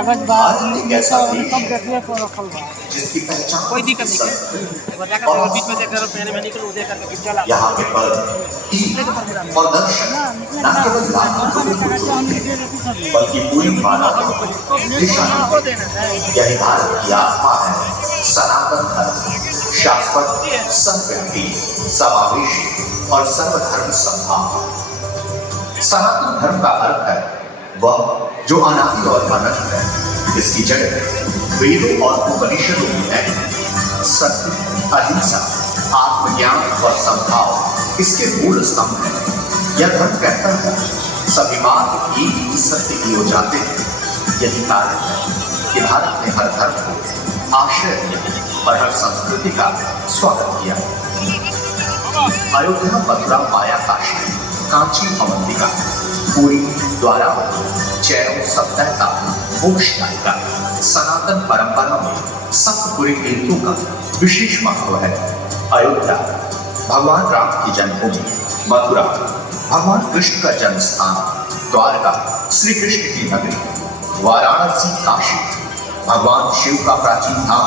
कागज बा एक ऐसा देश सब देखिए तो रखल बा, जिसकी पहचान कोई दिक्कत नहीं है। वो जाकर अगर बीच में देख रहे हो पहले मैं निकलूं देख करके चला यहाँ के पद तीन और दर्शन न केवल लाखों लोगों को बल्कि पूरी मानवता को दिशा यही भारत की आत्मा है। सनातन धर्म शाश्वत सर्वव्यापी समावेशी और सर्वधर्म समभाव। सनातन धर्म का अर्थ है वह जो अनादि और अनंत है। इसकी जड़ वेदों और उपनिषदों में है। सत्य, अहिंसा, आत्मज्ञान और समभाव इसके मूल स्तंभ हैं। यह धर्म कहता है सभी मार्ग एक ही सत्य की ओर जाते हैं। यही कारण है कि भारत ने हर धर्म को आश्रय दिया और हर संस्कृति का स्वागत किया। अयोध्या, मथुरा, माया, काशी, कांची, अवंतिका, पूरी, द्वारावती, चैरो, सप्तैता, मोक्षदायिका, सनातन परंपरा में सप्तपुरी तीर्थों का विशेष महत्व है। अयोध्या भगवान राम की जन्मभूमि, मथुरा भगवान कृष्ण का जन्म स्थान, द्वारका श्री कृष्ण की नगरी, वाराणसी काशी भगवान शिव का प्राचीन धाम,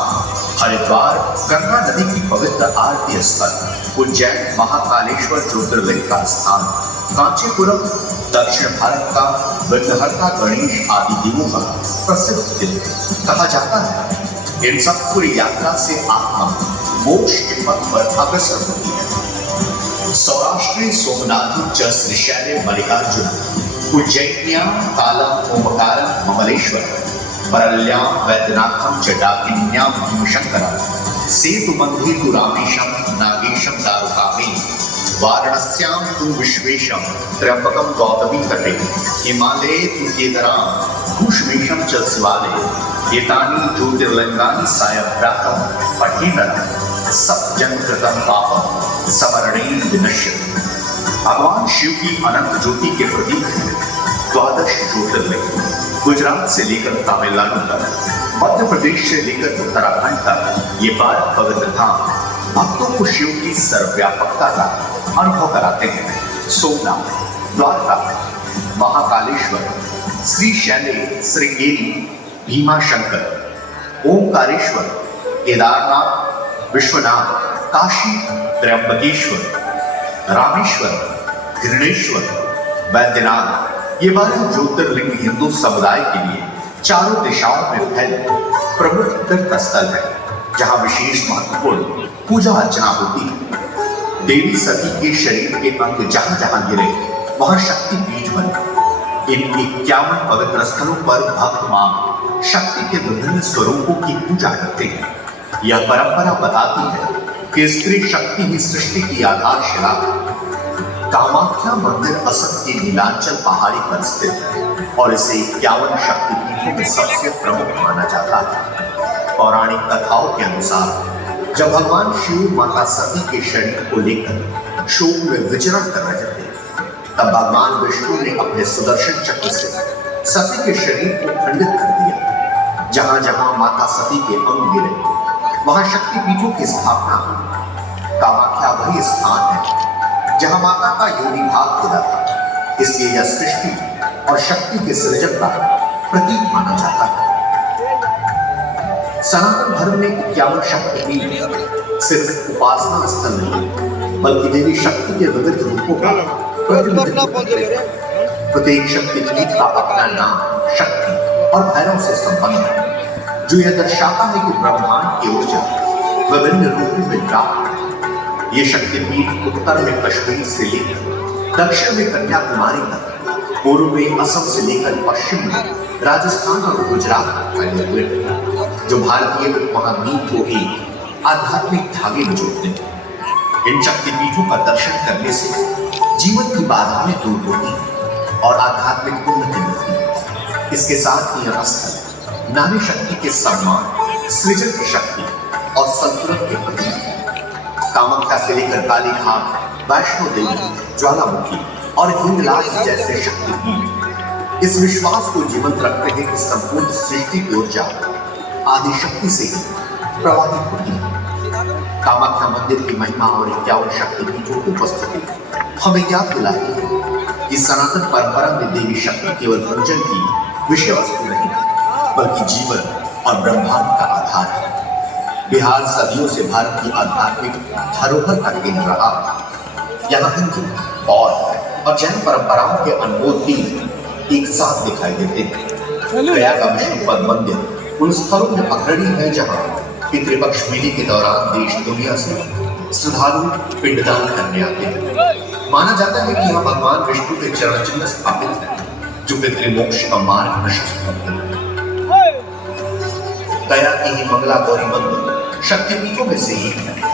हरिद्वार गंगा नदी की पवित्र आरती स्थल, उज्जैन महाकालेश्वर ज्योतिर्लिंग का स्थान, कांचीपुरम दक्षिण भारत का विघ्नहर्ता गणेश आदि देवों का प्रसिद्ध तीर्थ। कहा जाता है इन सब पूरी यात्रा से आत्मा मोक्ष के पथ पर अग्रसर होती है। सौराष्ट्री सोमनाथ च श्रीशैले मल्लिकार्जुन, उज्जैन्यां कालम ओमकारम ममलेश्वर, वरल्यां वैद्यनाथम च डाकिन्यां भीमशंकरम, सेतुबंधे तु रामेशम नागेशम दारुकामे, वाराणस्यां तु विश्वेशम त्र्यंबकम गौतमी तटे, हिमालये तु केदारां भूषवेशम च शिवालये, एतानि ज्योतिर्लिंगानि सायभ्रातं पठेनरं सप्तजन्मकृतं पापं समरणेन विनश्यति। भगवान शिव की अनंत ज्योति के प्रतीक हैं 12 ज्योतिर्लिंग। गुजरात से लेकर तमिलनाडु तक, मध्य प्रदेश से लेकर उत्तराखंड तक ये 12 पवित्र धाम भक्तों को शिव की सर्वव्यापकता का अनुभव कराते हैं। सोमनाथ, द्वारका, महाकालेश्वर, श्रीशैले, श्रृंगेरी, भीमाशंकर, ओमकारेश्वर, केदारनाथ, विश्वनाथ, काशी, त्र्यंबकेश्वर, रामेश्वर, घृणेश्वर, वैद्यनाथ, ये 12 ज्योतिर्लिंग हिंदू समुदाय के लिए चारों दिशाओं में फैले प्रमुख तीर्थ स्थल है, जहां विशेष महत्वपूर्ण पूजा अर्चना होती है। देवी सती के शरीर के अंग जहां जहां गिरे वहां शक्ति पीठ बने। इन 51 पवित्र स्थलों पर भक्त मां शक्ति के विभिन्न स्वरूपों की पूजा करते हैं। यह परंपरा बताती है कि स्त्री शक्ति ही सृष्टि की आधारशिला है। कामाख्या मंदिर असम के नीलांचल पहाड़ी पर स्थित है और इसे 51 शक्तिपीठों में सबसे प्रमुख माना जाता है। पौराणिक कथाओं के अनुसार जब भगवान शिव माता सती के शरीर को लेकर शोक में विचरण कर रहे थे, तब भगवान विष्णु ने अपने सुदर्शन चक्र से सती के शरीर को खंडित कर दिया। जहां जहां माता सती के अंग गिरे वहां शक्तिपीठों की स्थापना हुई। कामाख्या वही स्थान है जहां माता का योनि भाग गिरा था, इसलिए यह सृष्टि और शक्ति के सृजन का प्रतीक माना जाता है। सनातन धर्म में 51 शक्तिपीठ सिर्फ उपासना स्थल नहीं बल्कि देवी शक्ति के विविध रूपों का प्रतिनिधित्व करते हैं। प्रत्येक शक्तिपीठ का अपना नाम, शक्ति और भैरव से संबंध है, जो यह दर्शाता है कि ब्रह्मांड की ऊर्जा विभिन्न रूपों में प्राप्त है। ये शक्तिपीठ उत्तर में कश्मीर से लेकर दक्षिण में कन्याकुमारी तक, पूर्व में असम से लेकर पश्चिम में राजस्थान और गुजरात तक फैले हुए हैं, जो भारतीय उपमहाद्वीप को एक आध्यात्मिक धागे में जोड़ते हैं। इन शक्तिपीठों का दर्शन करने से जीवन की बाधाएं दूर होती हैं और आध्यात्मिक उन्नति मिलती है। इसके साथ ही यह स्थल नारी शक्ति के सम्मान, सृजन की शक्ति और संतुलन के प्रतीक है। कामाख्या से लेकर कालीघाट, वैष्णो देवी, ज्वालामुखी और हिंगलाज जैसे शक्तिपीठ इस विश्वास को जीवंत रखते हैं कि संपूर्ण सृष्टि की ऊर्जा आदि शक्ति से ही प्रवाहित होती है। कामाख्या मंदिर की महिमा और 51 शक्तिपीठों की उपस्थिति हमें याद दिलाती है कि सनातन परंपरा में देवी शक्ति केवल पूजन की विषय वस्तु नहीं, बल्कि जीवन और ब्रह्मांड का आधार है। बिहार सदियों से भारत की आध्यात्मिक धरोहर का केंद्र रहा। यहाँ हिंदू और जैन परंपराओं के अनमोल तीर्थ एक साथ दिखाई देते हैं। गया का विष्णु पद मंदिर उन स्थलों में अग्रणी है जहाँ पितृपक्ष मेले के दौरान देश दुनिया से श्रद्धालु पिंडदान करने आते हैं। माना जाता है कि यहाँ भगवान विष्णु के चरण चिन्ह स्थापित है जो पितृमोक्ष का मार्ग प्रशस्त करते हैं। गया की ही मंगला गौरी मंदिर शक्तिपीठों में से एक है।